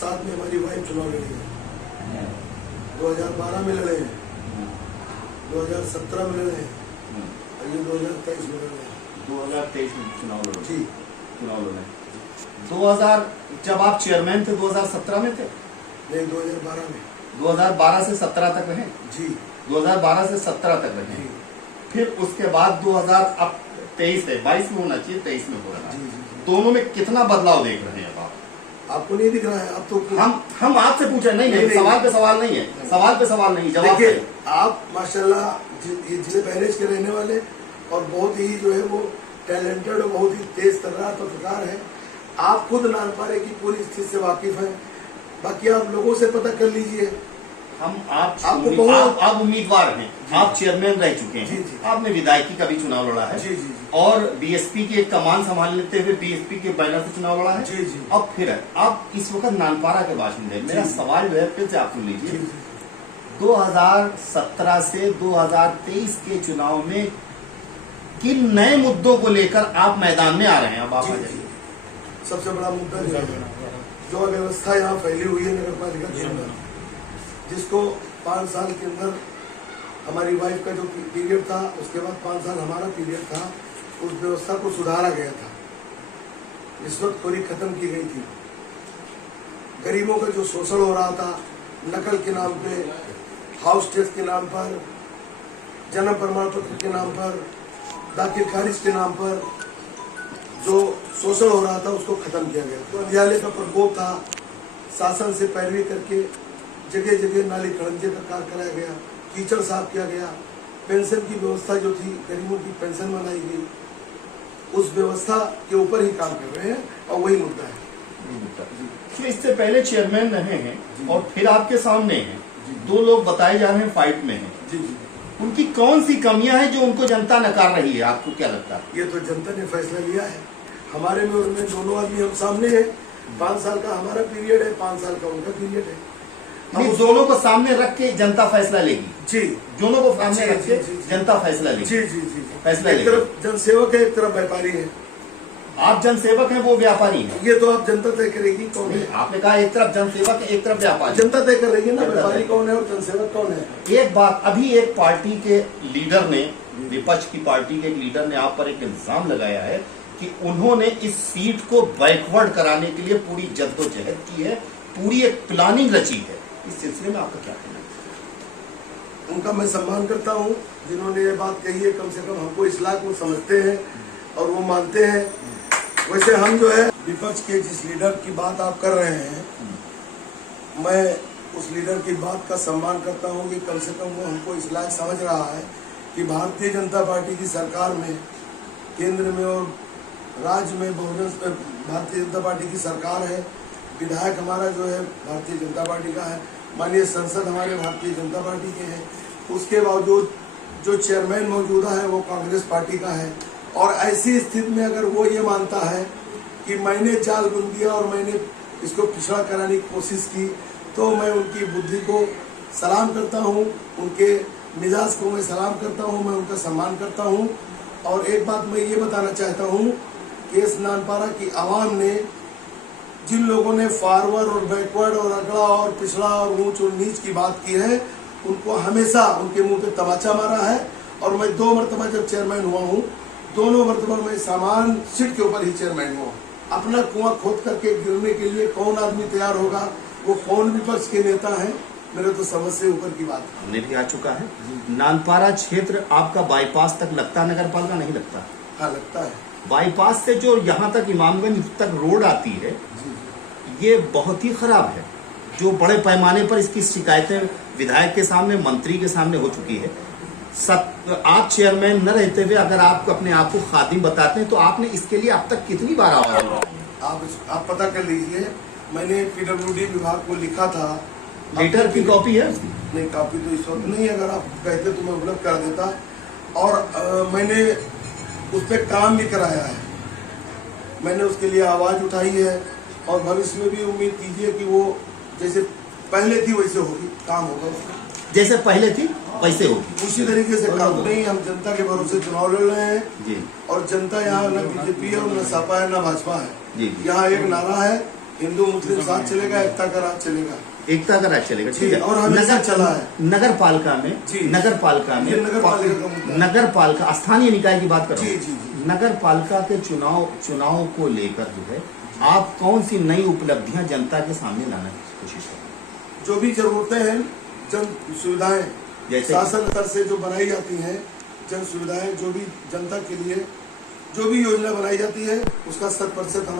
2007 में हमारी वाइफ चुनाव लड़ी है, 2012 में लड़े हैं, 2017 में लड़े हैं और ये 2023 में लड़े हैं। 2023 में चुनाव लड़े जी, चुनाव लड़े 2000 जब आप चेयरमैन थे 2017 में थे? नहीं, 2012 में। 2012 से 17 तक रहे? जी, 2012 से 17 तक रहे। फिर उसके बाद 2000 अब 23 है, 22 में होना चाहिए, 23 में हो रहा है। दोनों में कितना बदलाव देख रहे हैं आप? आपको नहीं दिख रहा है? अब तो हम आपसे पूछे नहीं, सवाल पे सवाल नहीं है, सवाल पे सवाल नहीं, जवाब देखिए, आप माशाल्लाह जिले बहरेज के रहने वाले और बहुत ही जो है वो टैलेंटेड और बहुत ही तेज तर्रार पत्रकार है। आप खुद नानपारे की पूरी स्थिति से वाकिफ हैं, बाकी आप लोगों से पता कर लीजिए। आप उम्मीदवार हैं, आप चेयरमैन रह चुके हैं, जी, आपने विधायकी का भी चुनाव लड़ा है, जी, जी, और बीएसपी की एक कमान संभाल लेते हुए बीएसपी के बैनर से चुनाव लड़ा है। जी, जी। अब फिर आप इस वक्त नानपारा के बाशिंदे हैं। मेरा सवाल जो है फिर से आप सुन लीजिए, 2017 से 2023 के चुनाव में किन नए मुद्दों को लेकर आप मैदान में आ रहे हैं? अब आप आ जाइए। सबसे बड़ा मुद्दा जो अव्यवस्था यहाँ फैली हुई है नगर पालिका के अंदर, जिसको 5 साल के अंदर हमारी वाइफ का जो पीरियड था, उसके बाद 5 साल हमारा पीरियड था, उस व्यवस्था को सुधारा गया था, रिश्वतखोरी खत्म की गई थी, गरीबों का जो शोषण हो रहा था, नकल के नाम पे, हाउस टैक्स के नाम पर, जन्म प्रमाण पत्र के नाम पर, दाखिल खारिज के नाम पर जो शोषण हो रहा था, उसको खत्म किया गया। तो अंधियाले का प्रकोप था, शासन से पैरवी करके जगह जगह नाली खड़ंजे का कार्य कराया गया, कीचड़ साफ किया गया, पेंशन की व्यवस्था जो थी, गरीबों की पेंशन बनाई गई, उस व्यवस्था के ऊपर ही काम कर रहे हैं और वही मुद्दा है। तो इससे पहले चेयरमैन रहे हैं और फिर आपके सामने हैं, 2 लोग बताए जा रहे हैं फाइट में हैं। जी, जी। उनकी कौन सी कमियां हैं जो उनको जनता नकार रही है? आपको क्या लगता है? ये तो जनता ने फैसला लिया है, हमारे में उनमें दोनों आदमी हम सामने हैं। 5 साल का हमारा पीरियड है, 5 साल का उनका पीरियड है। हम दोनों को सामने रख के जनता फैसला लेगी? जी, दोनों को सामने रख के जनता फैसला लेगी? जी, जी, जी। फैसला एक तरफ जनसेवक है, एक तरफ व्यापारी है। आप जनसेवक हैं, वो व्यापारी है। ये तो आप जनता तय करेगी कौन है। आपने कहा एक तरफ जनसेवक है, एक तरफ व्यापारी। जनता तय कर रही है ना, व्यापारी कौन है और जनसेवक कौन है। एक बात, अभी एक पार्टी के लीडर ने, विपक्ष की पार्टी के एक लीडर ने आप पर एक इल्जाम लगाया है कि उन्होंने इस सीट को बैकवर्ड कराने के लिए पूरी जद्दोजहद की है, पूरी एक प्लानिंग रची है। इस सिलसिले में आपका क्या कहना है? उनका मैं सम्मान करता हूँ, जिन्होंने ये बात कही है, कम से कम हमको इस लायक वो समझते हैं और वो मानते हैं। वैसे हम जो है विपक्ष के जिस लीडर की बात आप कर रहे हैं, मैं उस लीडर की बात का सम्मान करता हूँ कि कम से कम वो हमको इस लायक समझ रहा है कि भारतीय जनता पार्टी की सरकार में, केंद्र में और राज्य में भारतीय जनता पार्टी की सरकार है, विधायक हमारा जो है भारतीय जनता पार्टी का है, माननीय सांसद हमारे भारतीय जनता पार्टी के हैं, उसके बावजूद जो चेयरमैन मौजूदा है वो कांग्रेस पार्टी का है। और ऐसी स्थिति में अगर वो ये मानता है कि मैंने जाल बुन दिया और मैंने इसको पिछड़ा कराने की कोशिश की, तो मैं उनकी बुद्धि को सलाम करता हूँ, उनके मिजाज को मैं सलाम करता हूँ, मैं उनका सम्मान करता हूँ। और एक बात मैं ये बताना चाहता हूँ कि इस नानपारा की आवाम ने, जिन लोगों ने फॉरवर्ड और बैकवर्ड और अगड़ा और पिछड़ा और ऊंच और नीच की बात की है, उनको हमेशा उनके मुंह पे तमाचा मारा है। और मैं 2 मरतबा जब चेयरमैन हुआ हूँ, दोनों मरतबा मैं सामान सीट के ऊपर ही चेयरमैन हुआ। अपना कुआं खोद करके गिरने के लिए कौन आदमी तैयार होगा, वो कौन विपक्ष के नेता है, मेरे तो समझ से ऊपर की बात है। हमने भी आ चुका है। नानपारा क्षेत्र आपका बाईपास तक लगता नगर पालिका नहीं लगता? हाँ, लगता है। बाईपास से जो यहाँ तक इमामगंज तक रोड आती है, ये बहुत ही खराब है। जो बड़े पैमाने पर इसकी शिकायतें विधायक के सामने, मंत्री के सामने हो चुकी है। आप चेयरमैन न रहते हुए अगर आप अपने आप को खादिम बताते हैं, तो आपने इसके लिए अब तक कितनी बार आवाज उठाई? आप पता कर लीजिए, मैंने पीडब्ल्यूडी विभाग को लिखा था। लेटर की कॉपी है उसकी? नहीं, कॉपी तो इस वक्त नहीं, अगर आप कहते तो मैं उपलब्ध करा देता। और मैंने उस पर काम भी कराया है, मैंने उसके लिए आवाज उठाई है और भविष्य में भी उम्मीद कीजिए कि वो जैसे पहले थी वैसे होगी, काम होगा उसका। जैसे पहले थी वैसे होगी, उसी तरीके से काम नहीं। हम जनता के भरोसे चुनाव लड़ रहे हैं जी। और जनता यहाँ न बीजेपी है, न सपा है, न भाजपा है। यहाँ एक नारा है हिंदू मुस्लिम साथ चलेगा, एकता का राज चलेगा। एकता का राज चलेगा, ठीक है। और हमेशा चला है। नगर पालिका में जी। नगर पालिका में ये नगर पालिका का मुद्दा है। नगर पालिका स्थानीय निकाय की बात कर रहा जी हूं। जी जी। नगर पालिका के चुनाव को लेकर जो है आप कौन सी नई उपलब्धियां जनता के सामने लाने की कोशिश करें? जो भी जरूरतें हैं, जन सुविधाएं जैसे शासन स्तर से जो बनाई जाती हैं, जन सुविधाएं जो भी जनता के लिए जो भी योजना बनाई जाती है, उसका 100%